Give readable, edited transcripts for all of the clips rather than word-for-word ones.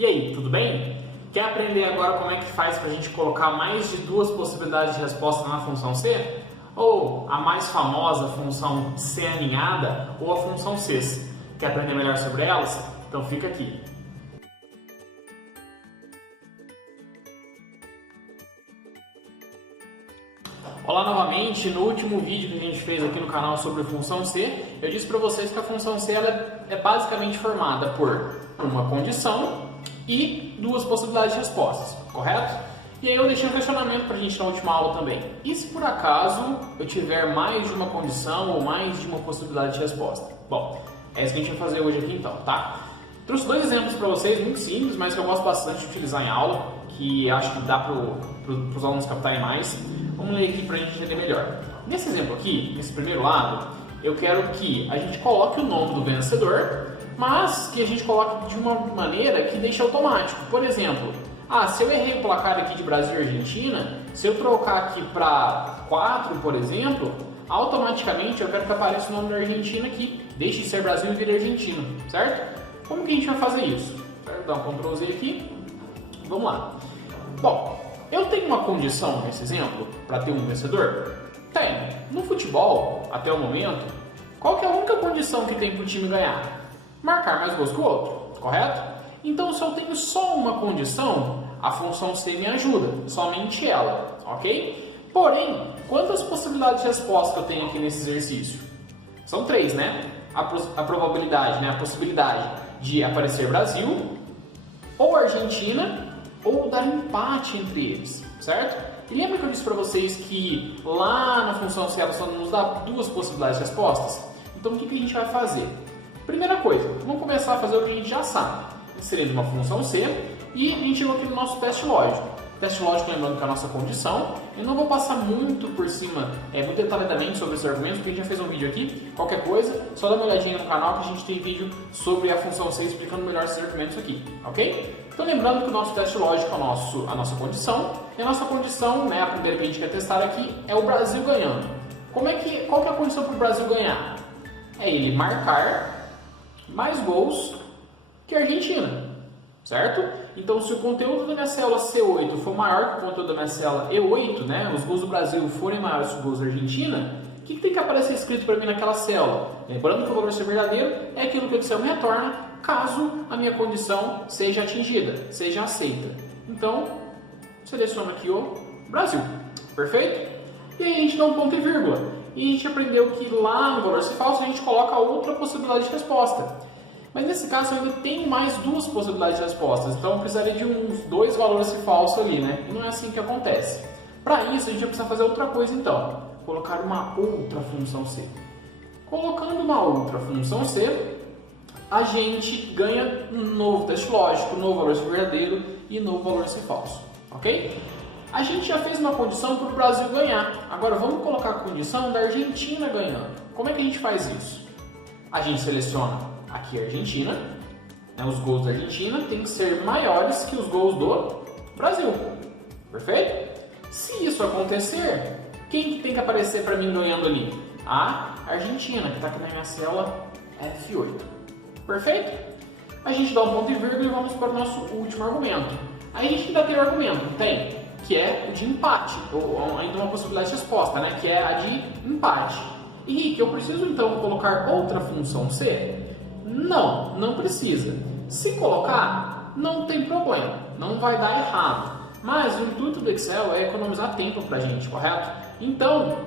E aí, tudo bem? Quer aprender agora como é que faz para a gente colocar mais de duas possibilidades de resposta na função C? Ou a mais famosa função C aninhada ou a função cis? Quer aprender melhor sobre elas? Então fica aqui. Olá novamente, no último vídeo que a gente fez aqui no canal sobre função C, eu disse para vocês que a função C ela é basicamente formada por uma condição e duas possibilidades de respostas, correto? E aí eu deixei um questionamento para a gente na última aula também. E se por acaso eu tiver mais de uma condição ou mais de uma possibilidade de resposta? Bom, é isso que a gente vai fazer hoje aqui então, tá? Trouxe dois exemplos para vocês, muito simples, mas que eu gosto bastante de utilizar em aula, que acho que dá para os alunos captarem mais. Vamos ler aqui para a gente entender melhor. Nesse exemplo aqui, nesse primeiro lado, eu quero que a gente coloque o nome do vencedor, mas que a gente coloque de uma maneira que deixe automático. Por exemplo, se eu errei o placar aqui de Brasil e Argentina, se eu trocar aqui para 4, por exemplo, automaticamente eu quero que apareça o nome da Argentina aqui. Deixe de ser Brasil e vire Argentina, certo? Como que a gente vai fazer isso? Vou dar um Ctrl Z aqui. Vamos lá. Bom, eu tenho uma condição nesse exemplo para ter um vencedor? Tenho. No futebol, até o momento, qual que é a única condição que tem para o time ganhar? Marcar mais gols que o outro, correto? Então, se eu tenho só uma condição, a função C me ajuda, somente ela, ok? Porém, quantas possibilidades de resposta que eu tenho aqui nesse exercício? São 3, né? A probabilidade, né? A possibilidade de aparecer Brasil, ou Argentina, ou dar empate entre eles, certo? E lembra que eu disse para vocês que lá na função C ela só nos dá duas possibilidades de respostas? Então, o que a gente vai fazer? Primeira coisa, vamos começar a fazer o que a gente já sabe. Inserindo uma função C e a gente chegou aqui no nosso teste lógico. Teste lógico, lembrando que é a nossa condição. Eu não vou passar muito por cima, muito detalhadamente sobre esse argumento, porque a gente já fez um vídeo aqui. Qualquer coisa, só dá uma olhadinha no canal que a gente tem vídeo sobre a função C explicando melhor esses argumentos aqui, ok? Então lembrando que o nosso teste lógico é a nossa condição. E a nossa condição, né, a primeira que a gente quer testar aqui, é o Brasil ganhando. Qual que é a condição para o Brasil ganhar? É ele marcar mais gols que a Argentina, certo? Então, se o conteúdo da minha célula C8 for maior que o conteúdo da minha célula E8, né, os gols do Brasil forem maiores que os gols da Argentina, o que tem que aparecer escrito para mim naquela célula? Lembrando que o valor ser verdadeiro é aquilo que o Excel me retorna caso a minha condição seja atingida, seja aceita. Então, seleciono aqui o Brasil, perfeito? E aí a gente dá um ponto e vírgula. E a gente aprendeu que lá no valor se falso a gente coloca outra possibilidade de resposta. Mas nesse caso eu ainda tenho mais duas possibilidades de respostas, então eu precisaria de uns 2 valores se falso ali, né? E não é assim que acontece. Para isso a gente vai precisar fazer outra coisa então, colocar uma outra função C. Colocando uma outra função C, a gente ganha um novo teste lógico, um novo valor se verdadeiro e um novo valor se falso, ok? A gente já fez uma condição para o Brasil ganhar, agora vamos colocar a condição da Argentina ganhando. Como é que a gente faz isso? A gente seleciona aqui a Argentina, né, os gols da Argentina têm que ser maiores que os gols do Brasil, perfeito? Se isso acontecer, quem que tem que aparecer para mim ganhando ali? A Argentina, que está aqui na minha célula F8, perfeito? A gente dá um ponto e vírgula e vamos para o nosso último argumento. Aí a gente tem aquele argumento, tem, que é o de empate, ou ainda uma possibilidade de resposta, né, que é a de empate. E Rick, eu preciso então colocar outra função C? Não, não precisa. Se colocar, não tem problema, não vai dar errado. Mas o intuito do Excel é economizar tempo para a gente, correto? Então,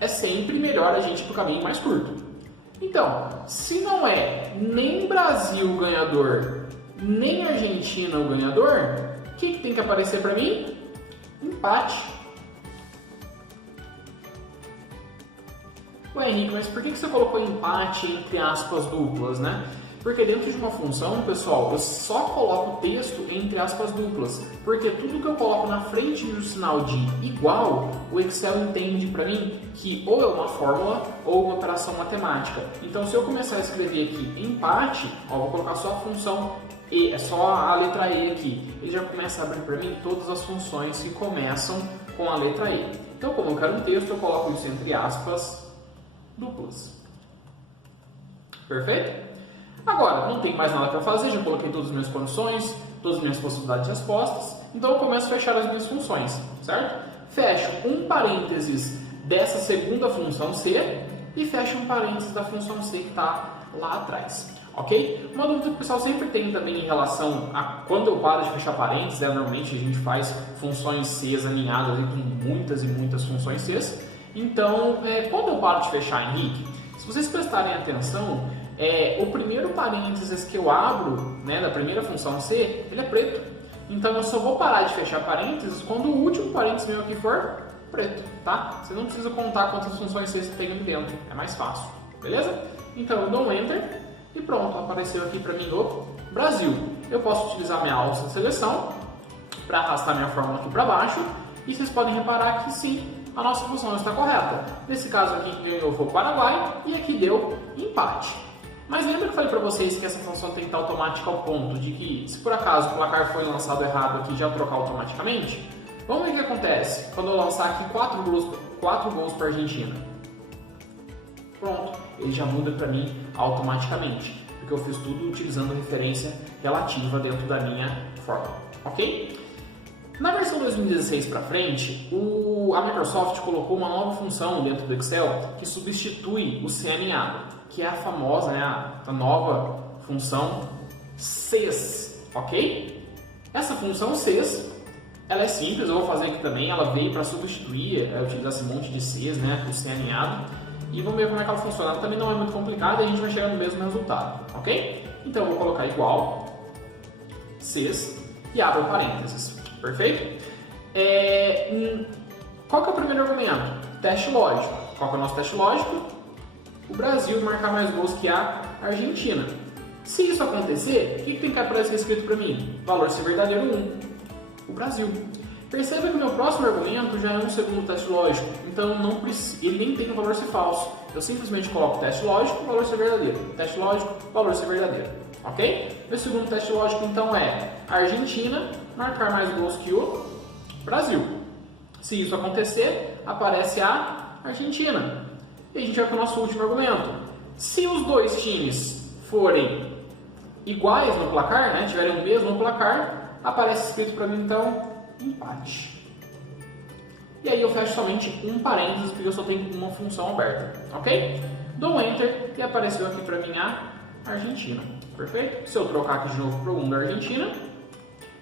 é sempre melhor a gente ir para o caminho mais curto. Então, se não é nem Brasil o ganhador, nem Argentina o ganhador, o que tem que aparecer para mim? Empate. Ué, Henrique, mas por que você colocou empate entre aspas duplas, né? Porque dentro de uma função, pessoal, eu só coloco texto entre aspas duplas. Porque tudo que eu coloco na frente do sinal de igual, o Excel entende para mim que ou é uma fórmula ou uma operação matemática. Então, se eu começar a escrever aqui empate, vou colocar só a função E, é só a letra E aqui. Ele já começa a abrir para mim todas as funções que começam com a letra E. Então, como eu quero um texto, eu coloco isso entre aspas duplas. Perfeito? Agora, não tem mais nada para fazer, já coloquei todas as minhas condições, todas as minhas possibilidades de respostas, então eu começo a fechar as minhas funções, certo? Fecho um parênteses dessa segunda função C e fecho um parênteses da função C que está lá atrás, ok? Uma dúvida que o pessoal sempre tem também em relação a quando eu paro de fechar parênteses, normalmente a gente faz funções C alinhadas com muitas e muitas funções C. Então, quando eu paro de fechar, Henrique, se vocês prestarem atenção, o primeiro parênteses que eu abro, né, da primeira função C, ele é preto. Então eu só vou parar de fechar parênteses quando o último parênteses meu aqui for preto, tá? Você não precisa contar quantas funções C você tem ali dentro, é mais fácil, beleza? Então eu dou um Enter e pronto, apareceu aqui para mim o Brasil. Eu posso utilizar minha alça de seleção para arrastar minha fórmula aqui para baixo e vocês podem reparar que sim, a nossa função está correta. Nesse caso aqui, quem ganhou foi o Paraguai e aqui deu empate. Mas lembra que eu falei para vocês que essa função tem que estar automática ao ponto de que, se por acaso o placar foi lançado errado aqui, já trocar automaticamente? Vamos ver o que acontece quando eu lançar aqui 4 gols para a Argentina. Pronto, ele já muda para mim automaticamente, porque eu fiz tudo utilizando referência relativa dentro da minha fórmula, ok? Na versão 2016 para frente, a Microsoft colocou uma nova função dentro do Excel que substitui o C alinhado, que é a famosa, né, a nova função CES, ok? Essa função CES, ela é simples, eu vou fazer aqui também, ela veio para substituir, utilizar esse monte de Cs, né, o C alinhado, e vamos ver como é que ela funciona. Ela também não é muito complicada e a gente vai chegar no mesmo resultado, ok? Então eu vou colocar igual Cs e abro parênteses. Perfeito? Qual que é o primeiro argumento? Teste lógico. Qual que é o nosso teste lógico? O Brasil marcar mais gols que a Argentina. Se isso acontecer, o que tem que aparecer escrito para mim? Valor ser verdadeiro 1. O Brasil. Perceba que o meu próximo argumento já é um segundo teste lógico. Então ele nem tem o valor ser falso. Eu simplesmente coloco teste lógico, valor ser verdadeiro. Teste lógico, valor ser verdadeiro. Ok? Meu segundo teste lógico então é a Argentina marcar mais gols que o Brasil. Se isso acontecer, aparece a Argentina. E a gente vai para o nosso último argumento. Se os dois times forem iguais no placar, né, tiverem o mesmo placar, aparece escrito para mim então empate. E aí eu fecho somente um parênteses porque eu só tenho uma função aberta. Ok? Dou um Enter e apareceu aqui para mim a Argentina. Perfeito? Se eu trocar aqui de novo para o 1 da Argentina,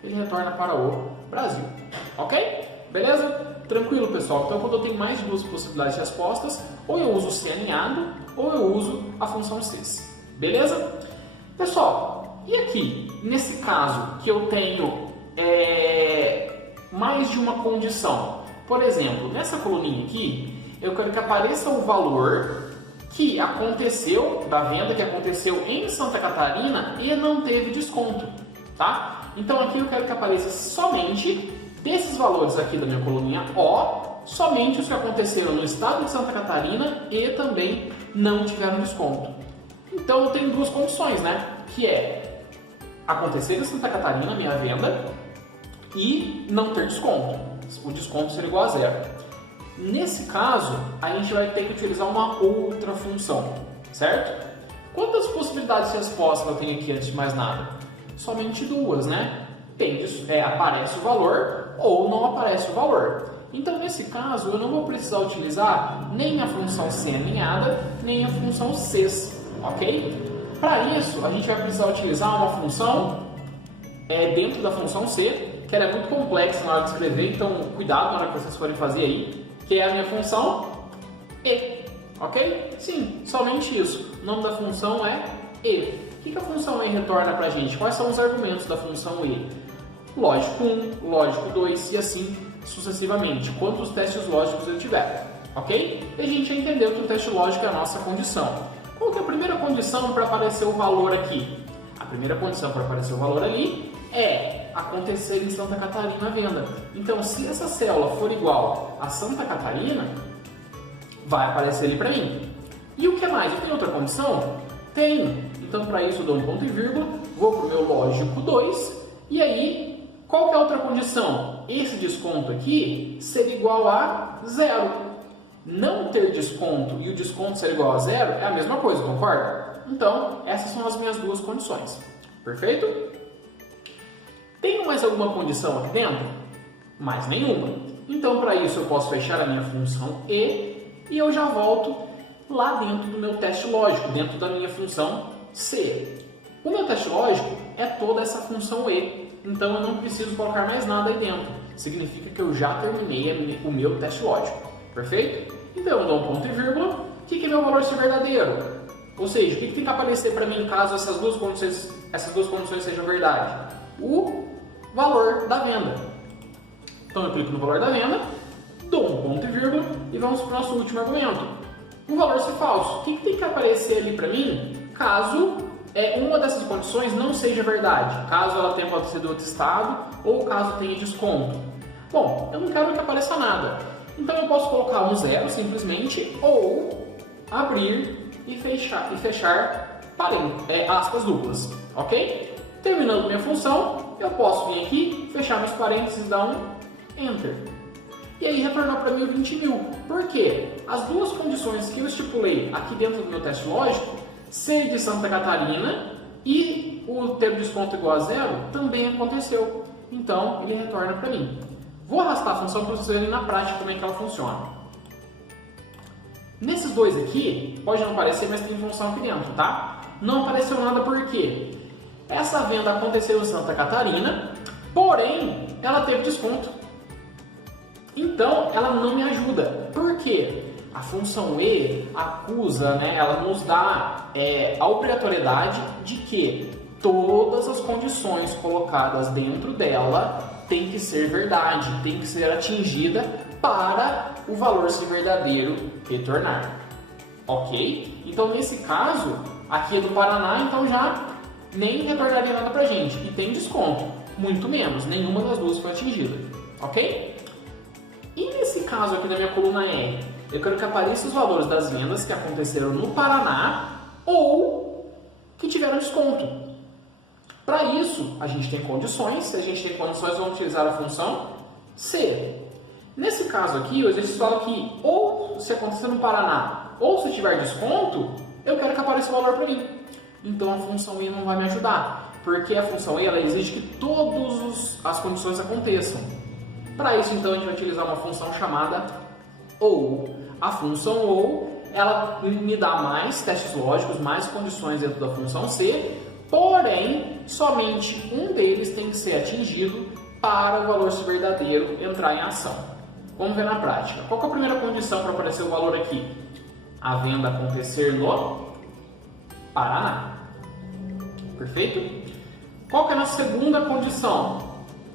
ele retorna para o Brasil. Ok? Beleza? Tranquilo, pessoal? Então, quando eu tenho mais de duas possibilidades de respostas, ou eu uso o C alinhado, ou eu uso a função CES. Beleza? Pessoal, e aqui, nesse caso, que eu tenho mais de uma condição? Por exemplo, nessa coluninha aqui, eu quero que apareça o valor que aconteceu, da venda que aconteceu em Santa Catarina e não teve desconto, tá? Então aqui eu quero que apareça somente desses valores aqui da minha coluninha O, somente os que aconteceram no estado de Santa Catarina e também não tiveram desconto. Então eu tenho duas condições, né? Que é acontecer em Santa Catarina a minha venda e não ter desconto. O desconto ser igual a zero. Nesse caso, a gente vai ter que utilizar uma outra função, certo? Quantas possibilidades de resposta eu tenho aqui antes de mais nada? Somente duas, né? Aparece o valor ou não aparece o valor. Então, nesse caso, eu não vou precisar utilizar nem a função C alinhada, nem a função CES, ok? Para isso, a gente vai precisar utilizar uma função dentro da função C, que ela é muito complexa na hora de escrever, então cuidado na hora que vocês forem fazer aí, que é a minha função E, ok? Sim, somente isso. O nome da função é E. O que a função E retorna para a gente? Quais são os argumentos da função E? Lógico 1, lógico 2 e assim sucessivamente, quantos testes lógicos eu tiver, ok? E a gente já entendeu que o teste lógico é a nossa condição. Qual que é a primeira condição para aparecer o valor aqui? A primeira condição para aparecer o valor ali é acontecer em Santa Catarina a venda. Então, se essa célula for igual a Santa Catarina, vai aparecer ali para mim. E o que mais? Eu tenho outra condição? Tenho. Então, para isso, eu dou um ponto e vírgula, vou para o meu lógico 2, e aí, qual que é a outra condição? Esse desconto aqui ser igual a zero. Não ter desconto e o desconto ser igual a zero é a mesma coisa, concorda? Então, essas são as minhas duas condições. Perfeito? Tenho mais alguma condição aqui dentro? Mais nenhuma. Então, para isso, eu posso fechar a minha função e eu já volto lá dentro do meu teste lógico, dentro da minha função C. O meu teste lógico é toda essa função e, então eu não preciso colocar mais nada aí dentro. Significa que eu já terminei o meu teste lógico. Perfeito? Então, eu dou um ponto e vírgula. O que é meu valor ser verdadeiro? Ou seja, o que tem que aparecer para mim caso essas duas condições sejam verdade? O valor da venda. Então eu clico no valor da venda, dou um ponto e vírgula e vamos para o nosso último argumento. O valor ser falso. O que tem que aparecer ali para mim caso uma dessas condições não seja verdade? Caso ela tenha sido outro estado ou caso tenha desconto. Bom, eu não quero que apareça nada. Então eu posso colocar um zero simplesmente ou abrir e fechar aspas duplas, ok? Terminando minha função, eu posso vir aqui, fechar meus parênteses, dar um Enter. E aí retornar para mim o 20.000. Por quê? As duas condições que eu estipulei aqui dentro do meu teste lógico, ser de Santa Catarina e o ter desconto igual a zero, também aconteceu. Então, ele retorna para mim. Vou arrastar a função para vocês verem na prática como é que ela funciona. Nesses dois aqui, pode não aparecer, mas tem função aqui dentro, tá? Não apareceu nada por quê? Essa venda aconteceu em Santa Catarina, porém, ela teve desconto. Então, ela não me ajuda. Por quê? A função E acusa, ela nos dá a obrigatoriedade de que todas as condições colocadas dentro dela têm que ser verdade, tem que ser atingida para o valor ser verdadeiro retornar. Ok? Então, nesse caso, aqui é do Paraná, então já nem retornaria nada pra gente. E tem desconto, muito menos, nenhuma das duas foi atingida. Ok? E nesse caso aqui da minha coluna E, eu quero que apareçam os valores das vendas que aconteceram no Paraná ou que tiveram desconto. Para isso, a gente tem condições. Se a gente tem condições, vamos utilizar a função C. Nesse caso aqui, o exercício fala que ou se acontecer no Paraná ou se tiver desconto, eu quero que apareça o valor para mim. Então a função E não vai me ajudar, porque a função E ela exige que todas as condições aconteçam. Para isso, então, a gente vai utilizar uma função chamada OU. A função OU, ela me dá mais testes lógicos, mais condições dentro da função C, porém, somente um deles tem que ser atingido para o valor ser verdadeiro entrar em ação. Vamos ver na prática. Qual que é a primeira condição para aparecer o valor aqui? A venda acontecer no Paraná. Perfeito? Qual que é a nossa segunda condição?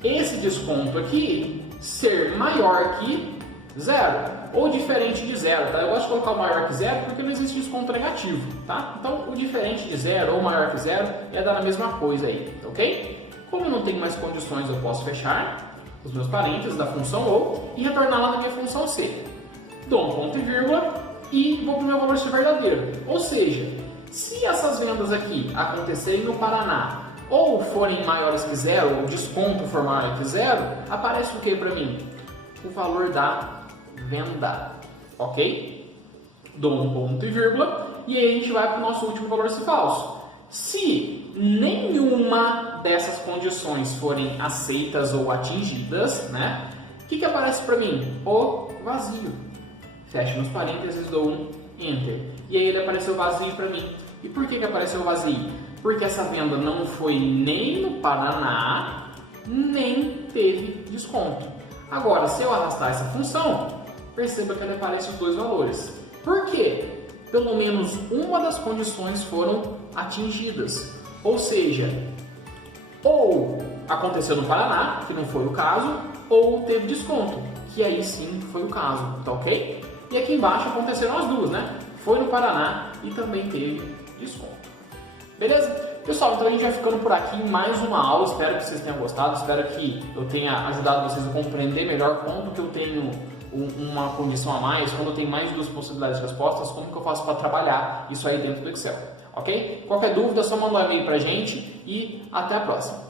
Esse desconto aqui ser maior que zero ou diferente de zero, tá? Eu gosto de colocar o maior que zero porque não existe desconto negativo, tá? Então, o diferente de zero ou maior que zero é dar a mesma coisa aí, ok? Como eu não tenho mais condições, eu posso fechar os meus parênteses da função OU e retornar lá na minha função C. Dou um ponto e vírgula e vou para o meu valor ser verdadeiro. Ou seja, se essas vendas aqui acontecerem no Paraná ou forem maiores que zero, ou o desconto for maior que zero, aparece o que para mim? O valor da venda, ok? Dou um ponto e vírgula e aí a gente vai para o nosso último valor se falso. Se nenhuma dessas condições forem aceitas ou atingidas, o que aparece para mim? O vazio. Fecho nos parênteses, dou um Enter. E aí ele apareceu vazio para mim. E por que apareceu vazio? Porque essa venda não foi nem no Paraná, nem teve desconto. Agora, se eu arrastar essa função, perceba que ele aparece os dois valores. Por quê? Pelo menos uma das condições foram atingidas. Ou seja, ou aconteceu no Paraná, que não foi o caso, ou teve desconto, que aí sim foi o caso, tá ok? E aqui embaixo aconteceram as duas, Foi no Paraná e também teve desconto. Beleza? Pessoal, então a gente vai ficando por aqui em mais uma aula. Espero que vocês tenham gostado, espero que eu tenha ajudado vocês a compreender melhor quando que eu tenho uma condição a mais, quando eu tenho mais de duas possibilidades de respostas, como que eu faço para trabalhar isso aí dentro do Excel, ok? Qualquer dúvida, é só mandar um e-mail pra gente e até a próxima.